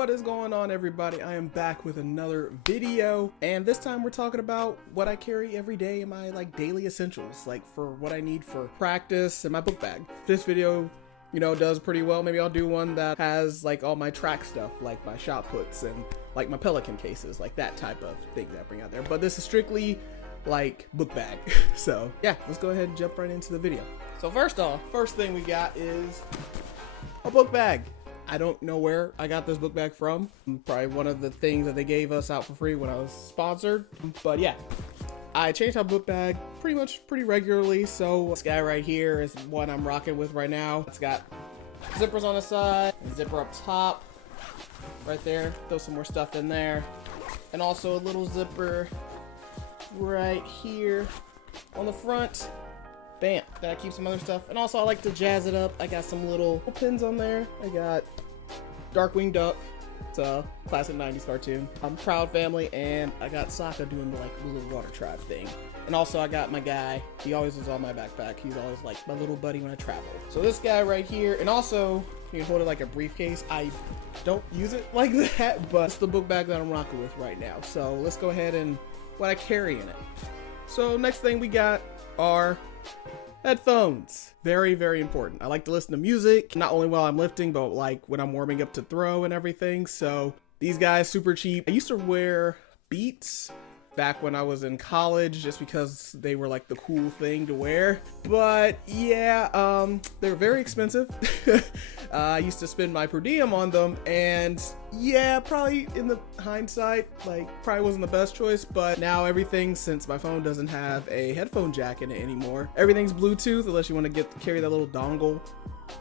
What is going on, everybody? I am back with another video, and this time we're talking about what I carry every day in my daily essentials, for what I need for practice and my book bag. This video, does pretty well. Maybe I'll do one that has all my track stuff, like my shot puts and my Pelican cases, that type of thing that I bring out there. But this is strictly book bag. So yeah, let's go ahead and jump right into the video. So first thing we got is a book bag. I don't know where I got this book bag from. Probably one of the things that they gave us out for free when I was sponsored. But yeah, I change my book bag pretty regularly. So this guy right here is one I'm rocking with right now. It's got zippers on the side, a zipper up top, right there. Throw some more stuff in there. And also a little zipper right here on the front. Bam, that keeps some other stuff. And also I like to jazz it up. I got some little pins on there. I got Darkwing Duck. It's a classic 90s cartoon. I'm Proud Family, and I got Sokka doing the little water tribe thing. And also I got my guy. He always is on my backpack. He's always my little buddy when I travel. So this guy right here, and also you can hold it like a briefcase. I don't use it like that, but it's the book bag that I'm rocking with right now. So let's go ahead and what I carry in it. So next thing we got are headphones. Very, very important. I like to listen to music, not only while I'm lifting, but when I'm warming up to throw and everything. So these guys, super cheap. I used to wear Beats back when I was in college just because they were the cool thing to wear. But yeah, they're very expensive. I used to spend my per diem on them, and yeah, probably in the hindsight, probably wasn't the best choice. But now everything, since my phone doesn't have a headphone jack in it anymore, everything's Bluetooth unless you want to carry that little dongle.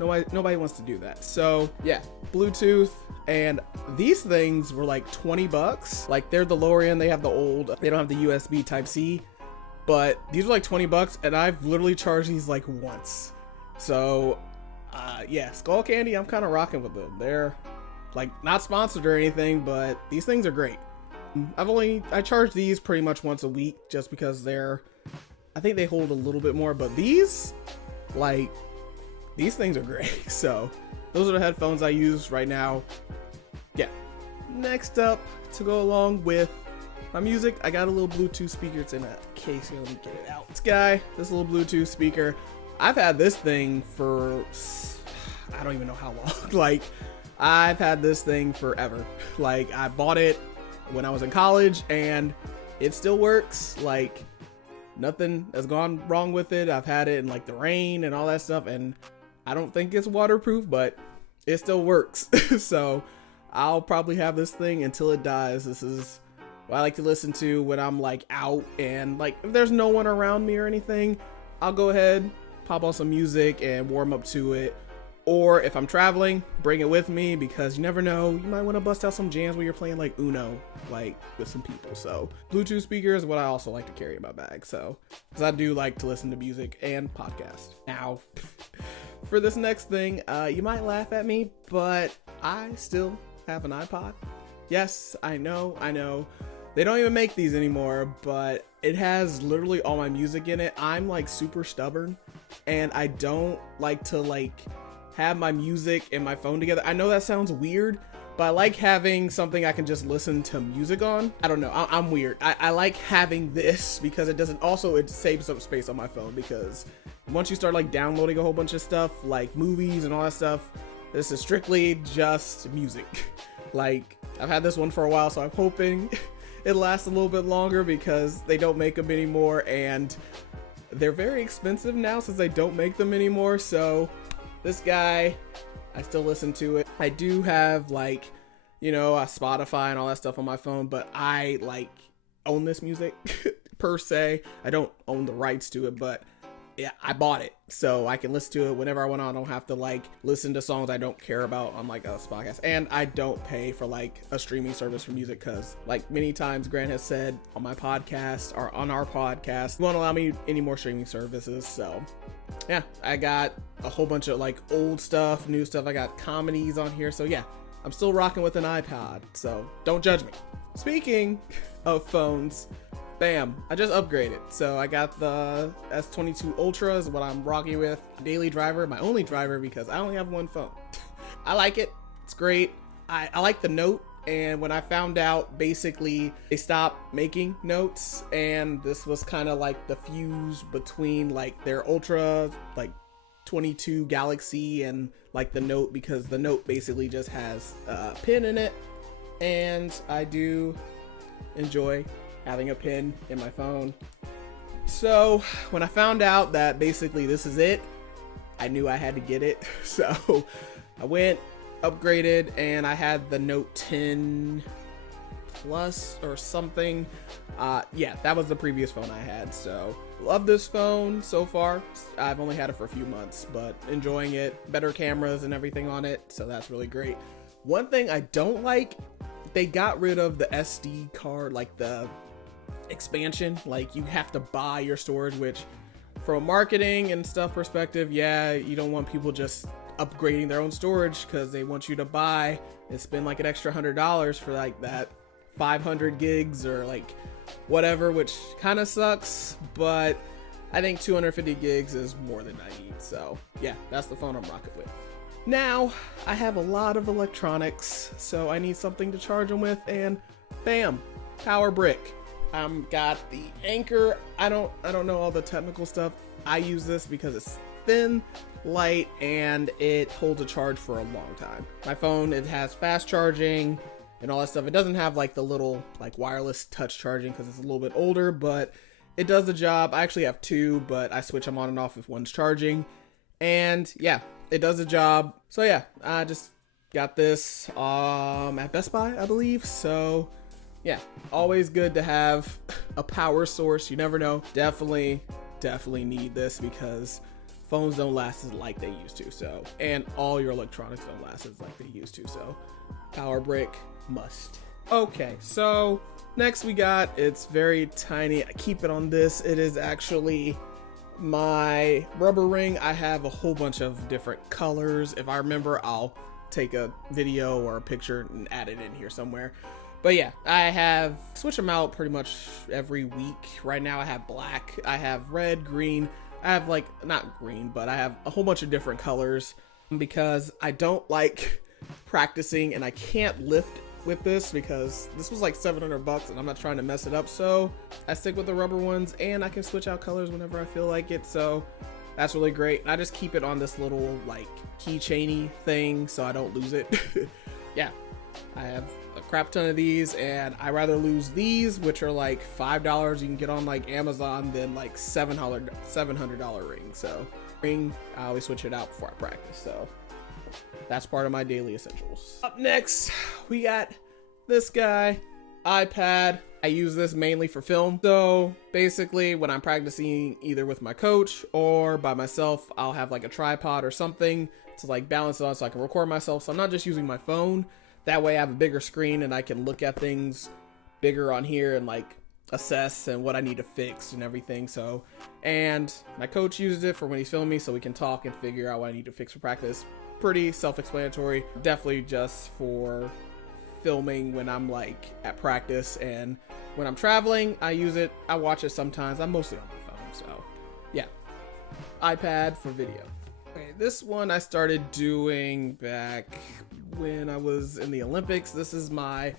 Nobody wants to do that. So yeah, Bluetooth. And these things were $20. They're the lower end. They have the old, they don't have the USB type C, but these were $20, and I've literally charged these once. So yeah, Skull Candy, I'm kind of rocking with them. They're not sponsored or anything, but these things are great. I charge these pretty much once a week just because I think they hold a little bit more, but these things are great. So those are the headphones I use right now. Yeah. Next up, to go along with my music, I got a little Bluetooth speaker. It's in a case here. Let me get it out. This little Bluetooth speaker. I've had this thing for, I don't even know how long. I've had this thing forever. I bought it when I was in college, and it still works. Nothing has gone wrong with it. I've had it in the rain and all that stuff, and I don't think it's waterproof, but it still works. So I'll probably have this thing until it dies. This is what I like to listen to when I'm out, and if there's no one around me or anything, I'll go ahead, pop on some music and warm up to it. Or if I'm traveling, bring it with me, because you never know, you might want to bust out some jams when you're playing Uno, with some people. So Bluetooth speaker is what I also like to carry in my bag. So, because I do like to listen to music and podcast. Now, for this next thing, you might laugh at me, but I still have an iPod. Yes, I know. They don't even make these anymore, but it has literally all my music in it. I'm super stubborn, and I don't like to have my music and my phone together. I know that sounds weird, but I like having something I can just listen to music on. I don't know, I'm weird. I like having this because it saves up space on my phone, because once you start downloading a whole bunch of stuff, movies and all that stuff, this is strictly just music. I've had this one for a while, so I'm hoping it lasts a little bit longer, because they don't make them anymore, and they're very expensive now since they don't make them anymore. So this guy, I still listen to it. I do have a Spotify and all that stuff on my phone, but I own this music per se. I don't own the rights to it, but yeah, I bought it so I can listen to it whenever I want. I don't have to listen to songs I don't care about on a podcast. And I don't pay for a streaming service for music, because many times Grant has said on my podcast or on our podcast, he won't allow me any more streaming services. So yeah, I got a whole bunch of old stuff, new stuff. I got comedies on here. So yeah, I'm still rocking with an iPod, so don't judge me. Speaking of phones, bam, I just upgraded. So I got the S22 Ultra is what I'm rocking with. Daily driver, my only driver, because I only have one phone. I like it. It's great. I like the Note, and when I found out basically they stopped making Notes, and this was kind of like the fuse between like their Ultra like 22 Galaxy and like the Note, because the Note basically just has a pin in it, and I do enjoy having a pin in my phone. So when I found out that basically this is it, I knew I had to get it. So I went, upgraded, and I had the Note 10 Plus or something. Yeah, that was the previous phone I had. So love this phone so far. I've only had it for a few months, but enjoying it. Better cameras and everything on it, so that's really great. One thing I don't like, they got rid of the SD card, like the expansion. Like you have to buy your storage, which from a marketing and stuff perspective, yeah, you don't want people just upgrading their own storage because they want you to buy and spend like an extra $100 for like that 500 gigs or like whatever, which kind of sucks, but I think 250 gigs is more than I need. So yeah, that's the phone I'm rocking with. Now I have a lot of electronics, so I need something to charge them with, and bam, power brick. Got the Anker. I don't know all the technical stuff. I use this because it's thin, light, and it holds a charge for a long time. My phone, it has fast charging and all that stuff. It doesn't have like the little like wireless touch charging because it's a little bit older, but it does the job. I actually have two, but I switch them on and off if one's charging, and yeah, it does the job. So yeah, I just got this at Best Buy, I believe. So yeah, always good to have a power source. You never know. Definitely need this because phones don't last as like they used to. So, and all your electronics don't last as like they used to. So, power brick must. Okay, so next we got, it's very tiny. I keep it on this. It is actually my rubber ring. I have a whole bunch of different colors. If I remember, I'll take a video or a picture and add it in here somewhere. But yeah, I switch them out pretty much every week. Right now I have black, I have red, green. I have like, not green, but I have a whole bunch of different colors because I don't like practicing and I can't lift with this because this was like $700 and I'm not trying to mess it up. So I stick with the rubber ones and I can switch out colors whenever I feel like it. So that's really great. And I just keep it on this little like keychainy thing so I don't lose it. Yeah, I have a crap ton of these, and I rather lose these, which are like $5 you can get on like Amazon, than like $700 ring. So ring, I always switch it out before I practice. So that's part of my daily essentials. Up next, we got this guy, iPad. I use this mainly for film. So basically when I'm practicing either with my coach or by myself, I'll have like a tripod or something to like balance it on so I can record myself. So I'm not just using my phone. That way I have a bigger screen and I can look at things bigger on here and like assess and what I need to fix and everything. So, and my coach uses it for when he's filming me so we can talk and figure out what I need to fix for practice. Pretty self-explanatory. Definitely just for filming when I'm like at practice, and when I'm traveling, I use it. I watch it sometimes. I'm mostly on my phone. So yeah, iPad for video. Okay, this one I started doing back when I was in the Olympics. This is my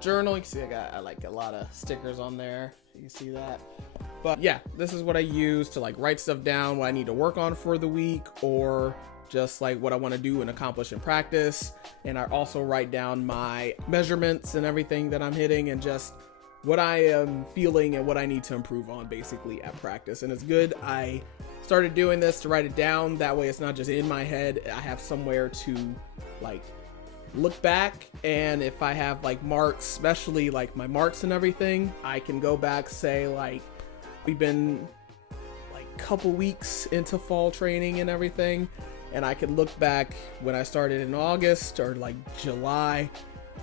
journal. You can see I like a lot of stickers on there. You can see that. But yeah, this is what I use to like write stuff down, what I need to work on for the week, or just like what I want to do and accomplish in practice. And I also write down my measurements and everything that I'm hitting and just what I am feeling and what I need to improve on basically at practice. And it's good I started doing this to write it down. That way it's not just in my head. I have somewhere to like look back, and if I have like marks, especially like my marks and everything, I can go back, say like we've been like a couple weeks into fall training and everything, and I can look back when I started in August or like July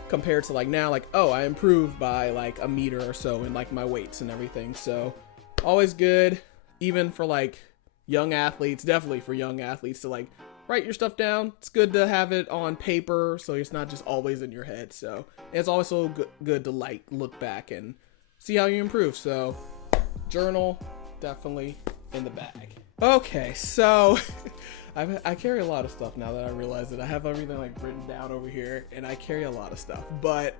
compared to like now, like, oh, I improved by like a meter or so in like my weights and everything. So always good, even for like young athletes, definitely for young athletes, to like write your stuff down. It's good to have it on paper so it's not just always in your head. So it's also good to like look back and see how you improve. So journal, definitely in the bag. Okay, so I carry a lot of stuff now that I realize it. I have everything like written down over here, and I carry a lot of stuff. But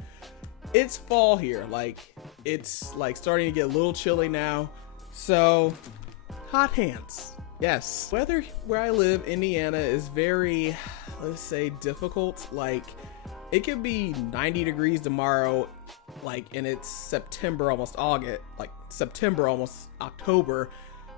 it's fall here. Like, it's like starting to get a little chilly now. So, hot hands. Yes. Weather where I live, Indiana, is very, let's say, difficult. Like, it could be 90 degrees tomorrow, like, and it's September, almost August, like September, almost October.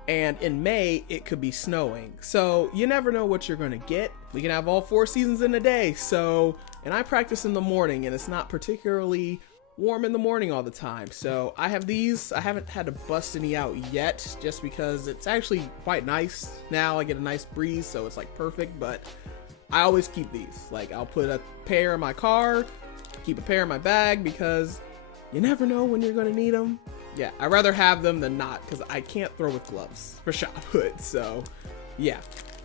And in May, it could be snowing. So you never know what you're gonna get. We can have all 4 seasons in a day. So, and I practice in the morning, and it's not particularly warm in the morning all the time. So I have these. I haven't had to bust any out yet, just because it's actually quite nice. Now I get a nice breeze, so it's like perfect, but I always keep these. Like, I'll put a pair in my car, keep a pair in my bag, because you never know when you're gonna need them. Yeah, I'd rather have them than not, because I can't throw with gloves for shot put. So yeah,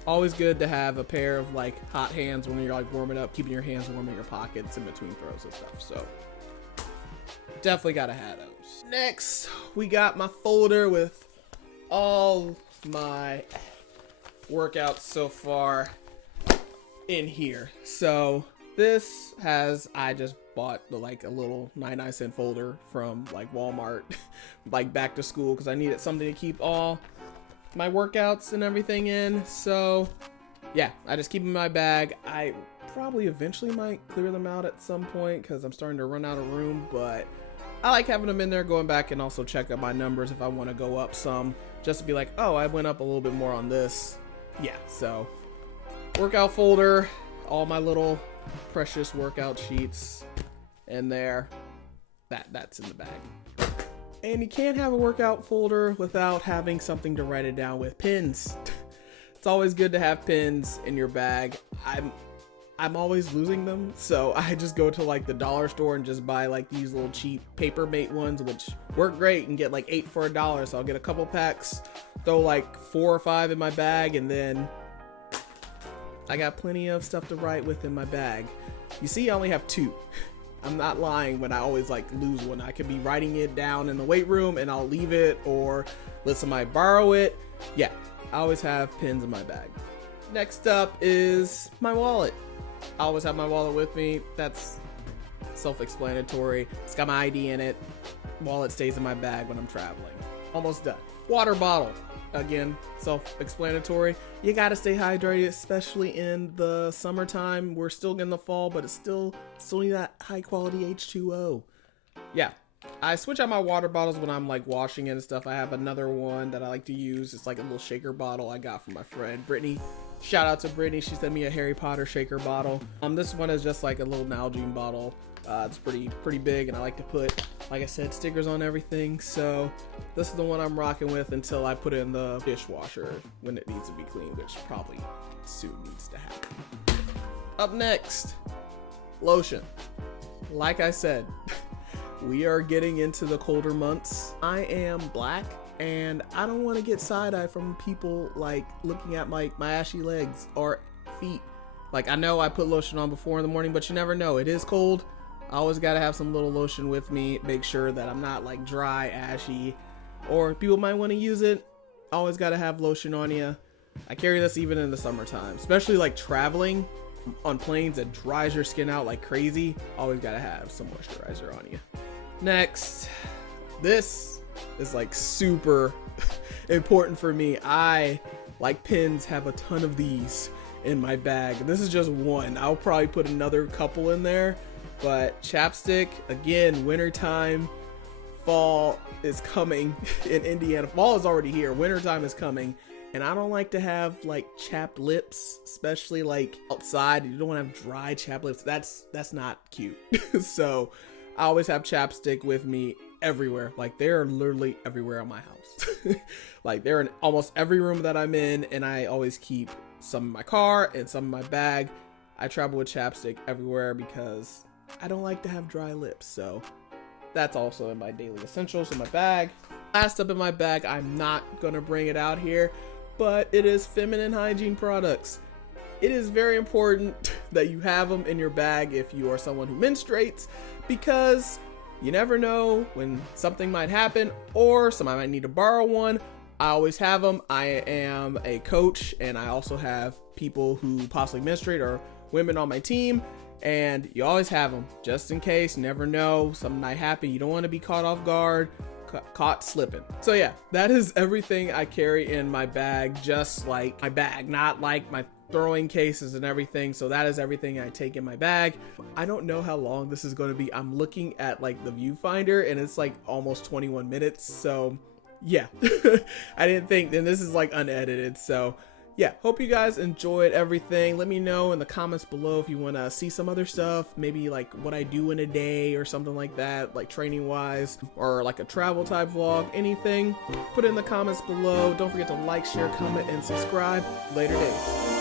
always good to have a pair of like hot hands when you're like warming up, keeping your hands warm in your pockets in between throws and stuff. So definitely gotta have those. Next, we got my folder with all my workouts so far in here. So this has, I just bought like a little 99-cent folder from like Walmart, like back to school, because I needed something to keep all my workouts and everything in. So yeah, I just keep them in my bag. I probably eventually might clear them out at some point, because I'm starting to run out of room, but I like having them in there, going back and also check up my numbers if I want to go up some, just to be like, oh, I went up a little bit more on this. Yeah, so workout folder, all my little precious workout sheets in there. That's in the bag. And you can't have a workout folder without having something to write it down with. Pins. It's always good to have pins in your bag. I'm always losing them, so I just go to like the dollar store and just buy like these little cheap Paper Mate ones, which work great, and get like 8 for $1. So I'll get a couple packs, throw like 4 or 5 in my bag, and then I got plenty of stuff to write with in my bag. You see, I only have 2. I'm not lying when I always like lose one. I could be writing it down in the weight room and I'll leave it, or let somebody borrow it. Yeah, I always have pins in my bag. Next up is my wallet. I always have my wallet with me. That's self-explanatory. It's got my ID in it. Wallet stays in my bag when I'm traveling. Almost done. Water bottle. Again, self-explanatory. You gotta stay hydrated, especially in the summertime. We're still in the fall, but it's still need that high quality H2O. Yeah, I switch out my water bottles when I'm like washing it and stuff. I have another one that I like to use. It's like a little shaker bottle I got from my friend Brittany. Shout out to Brittany. She sent me a Harry Potter shaker bottle. This one is just like a little Nalgene bottle. It's pretty big, and I like to put, like I said, stickers on everything. So this is the one I'm rocking with until I put it in the dishwasher when it needs to be cleaned, which probably soon needs to happen. Up next, lotion. Like I said, we are getting into the colder months. I am black, and I don't want to get side-eye from people like looking at my ashy legs or feet. Like, I know I put lotion on before in the morning, but you never know. It is cold. I always got to have some little lotion with me. Make sure that I'm not like dry, ashy, or people might want to use it. Always got to have lotion on you. I carry this even in the summertime, especially like traveling on planes. It dries your skin out like crazy. Always got to have some moisturizer on you. Next, this is like super important for me. I, like pins, have a ton of these in my bag. This is just one. I'll probably put another couple in there. But chapstick, again, wintertime, fall is coming in Indiana. Fall is already here. Wintertime is coming. And I don't like to have like chapped lips, especially like outside. You don't want to have dry chapped lips. That's not cute. So I always have chapstick with me everywhere. Like, they're literally everywhere in my house. Like, they're in almost every room that I'm in, and I always keep some in my car and some in my bag. I travel with chapstick everywhere because I don't like to have dry lips. So that's also in my daily essentials in my bag. Last up in my bag, I'm not gonna bring it out here, but it is feminine hygiene products. It is very important that you have them in your bag if you are someone who menstruates, because you never know when something might happen or somebody might need to borrow one. I always have them. I am a coach, and I also have people who possibly menstruate or women on my team, and you always have them just in case. You never know, something might happen. You don't want to be caught off guard, caught slipping. So yeah, that is everything I carry in my bag, just like my bag, not like my throwing cases and everything. So that is everything I take in my bag. I don't know how long this is going to be. I'm looking at like the viewfinder and it's like almost 21 minutes. So yeah, I didn't think, then this is like unedited. So yeah, hope you guys enjoyed everything. Let me know in the comments below if you want to see some other stuff, maybe like what I do in a day or something like that, like training wise, or like a travel type vlog, anything. Put it in the comments below. Don't forget to like, share, comment, and subscribe. Later days.